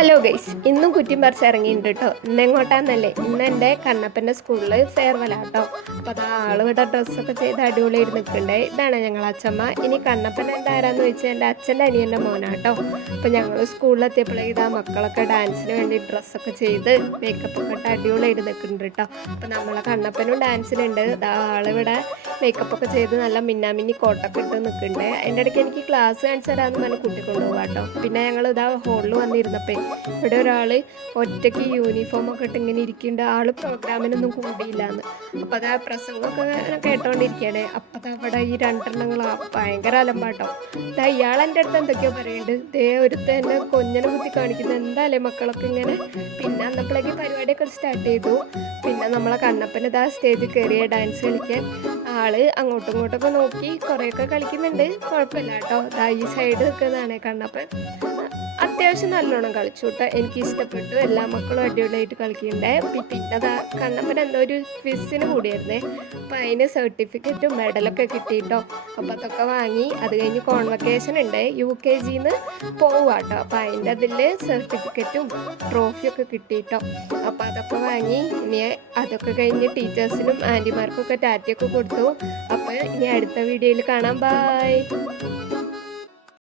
Hello guys, ഇന്നും കുറ്റിയും പറിച്ച് ഇറങ്ങിയിട്ടുണ്ട് കേട്ടോ. എങ്ങോട്ടാന്നല്ലേ, ഇന്ന് എൻ്റെ കണ്ണപ്പൻ്റെ സ്കൂളിൽ ഫെയർവെൽ ആട്ടോ. അപ്പോൾ അത് ആളിവിടെ ഡ്രസ്സൊക്കെ ചെയ്ത് അടിപൊളിയായിട്ട് നിൽക്കണ്ടേ. ഇതാണ് ഞങ്ങൾ അച്ഛമ്മ. ഇനി കണ്ണപ്പൻ എന്താരാന്ന് ചോദിച്ചാൽ എൻ്റെ അച്ഛൻ്റെ അനിയൻ്റെ മോനാട്ടോ. അപ്പോൾ ഞങ്ങൾ സ്കൂളിലെത്തിയപ്പോഴേ ഇതാ മക്കളൊക്കെ ഡാൻസിന് വേണ്ടി ഡ്രസ്സൊക്കെ ചെയ്ത് മേക്കപ്പൊക്കെ ഇട്ട് അടിപൊളിയായിട്ട് നിൽക്കുന്നുണ്ട് കേട്ടോ. അപ്പോൾ നമ്മളെ കണ്ണപ്പനും ഡാൻസിലുണ്ട്. ആളിവിടെ മേക്കപ്പൊക്കെ ചെയ്ത് നല്ല മിന്നാമിന്നി കോട്ടൊക്കെ ഇട്ട് നിൽക്കുന്നുണ്ട്. അതിൻ്റെ ഇടയ്ക്ക് എനിക്ക് ക്ലാസ് കാണിച്ചു തരാമെന്ന് പറഞ്ഞ് കൂട്ടിക്കൊണ്ടുപോകാം കേട്ടോ. പിന്നെ ഞങ്ങൾ ഇതാ ഹോളിൽ വന്നിരുന്നപ്പോൾ ഇവിടെ ഒരാൾ ഒറ്റയ്ക്ക് യൂണിഫോമൊക്കെ ഇട്ട് ഇങ്ങനെ ഇരിക്കുന്നുണ്ട്. ആൾ പ്രോഗ്രാമിനൊന്നും കൂടിയില്ലാന്ന്. അപ്പോൾ അത് ആ പ്രസംഗമൊക്കെ കേട്ടോണ്ടിരിക്കുകയാണ്. അപ്പം അവിടെ ഈ രണ്ടെണ്ണങ്ങളാ ഭയങ്കര അലമ്പാട്ടോ. ഇയാൾ എൻ്റെ അടുത്ത് എന്തൊക്കെയോ പറയുന്നുണ്ട്. ദേ ഒരുത്ത എന്നെ കൊഞ്ഞനെ കുത്തി കാണിക്കുന്നത് എന്തായാലേ മക്കളൊക്കെ ഇങ്ങനെ. പിന്നെ അന്നപ്പോഴേക്ക് പരിപാടിയൊക്കെ സ്റ്റാർട്ട് ചെയ്തു. പിന്നെ നമ്മളെ കണ്ണപ്പൻ ഇതാ സ്റ്റേജിൽ കയറിയ ഡാൻസ് കളിക്കാൻ. ആള് അങ്ങോട്ടും ഇങ്ങോട്ടൊക്കെ നോക്കി കുറേയൊക്കെ കളിക്കുന്നുണ്ട്, കുഴപ്പമില്ല കേട്ടോ. ഈ സൈഡ് നിൽക്കുന്നതാണ് കണ്ണപ്പൻ. അത്യാവശ്യം നല്ലോണം കളിച്ചു കേട്ടോ, എനിക്ക് ഇഷ്ടപ്പെട്ടു. എല്ലാ മക്കളും അടിപൊളിയായിട്ട് കളിക്കണ്ടേ. പിന്നെ കണ്ണപ്പൻ എന്തോ ഒരു ക്വിസിന് കൂടിയായിരുന്നേ. അപ്പോൾ അതിന് സർട്ടിഫിക്കറ്റും മെഡലൊക്കെ കിട്ടിയിട്ടോ. അപ്പോൾ അതൊക്കെ വാങ്ങി. അത് കഴിഞ്ഞ് കോൺവക്കേഷൻ ഉണ്ട്, UKGന്ന് പോവാട്ടോ. അപ്പോൾ അതിൻ്റെ അതിൽ സർട്ടിഫിക്കറ്റും ട്രോഫിയൊക്കെ കിട്ടിയിട്ടോ. അപ്പോൾ അതൊക്കെ വാങ്ങി. ഇനി അതൊക്കെ കഴിഞ്ഞ് ടീച്ചേഴ്സിനും ആൻറ്റിമാർക്കൊക്കെ ടാറ്റയൊക്കെ കൊടുത്തു. അപ്പോൾ ഇനി അടുത്ത വീഡിയോയിൽ കാണാം. ബൈ.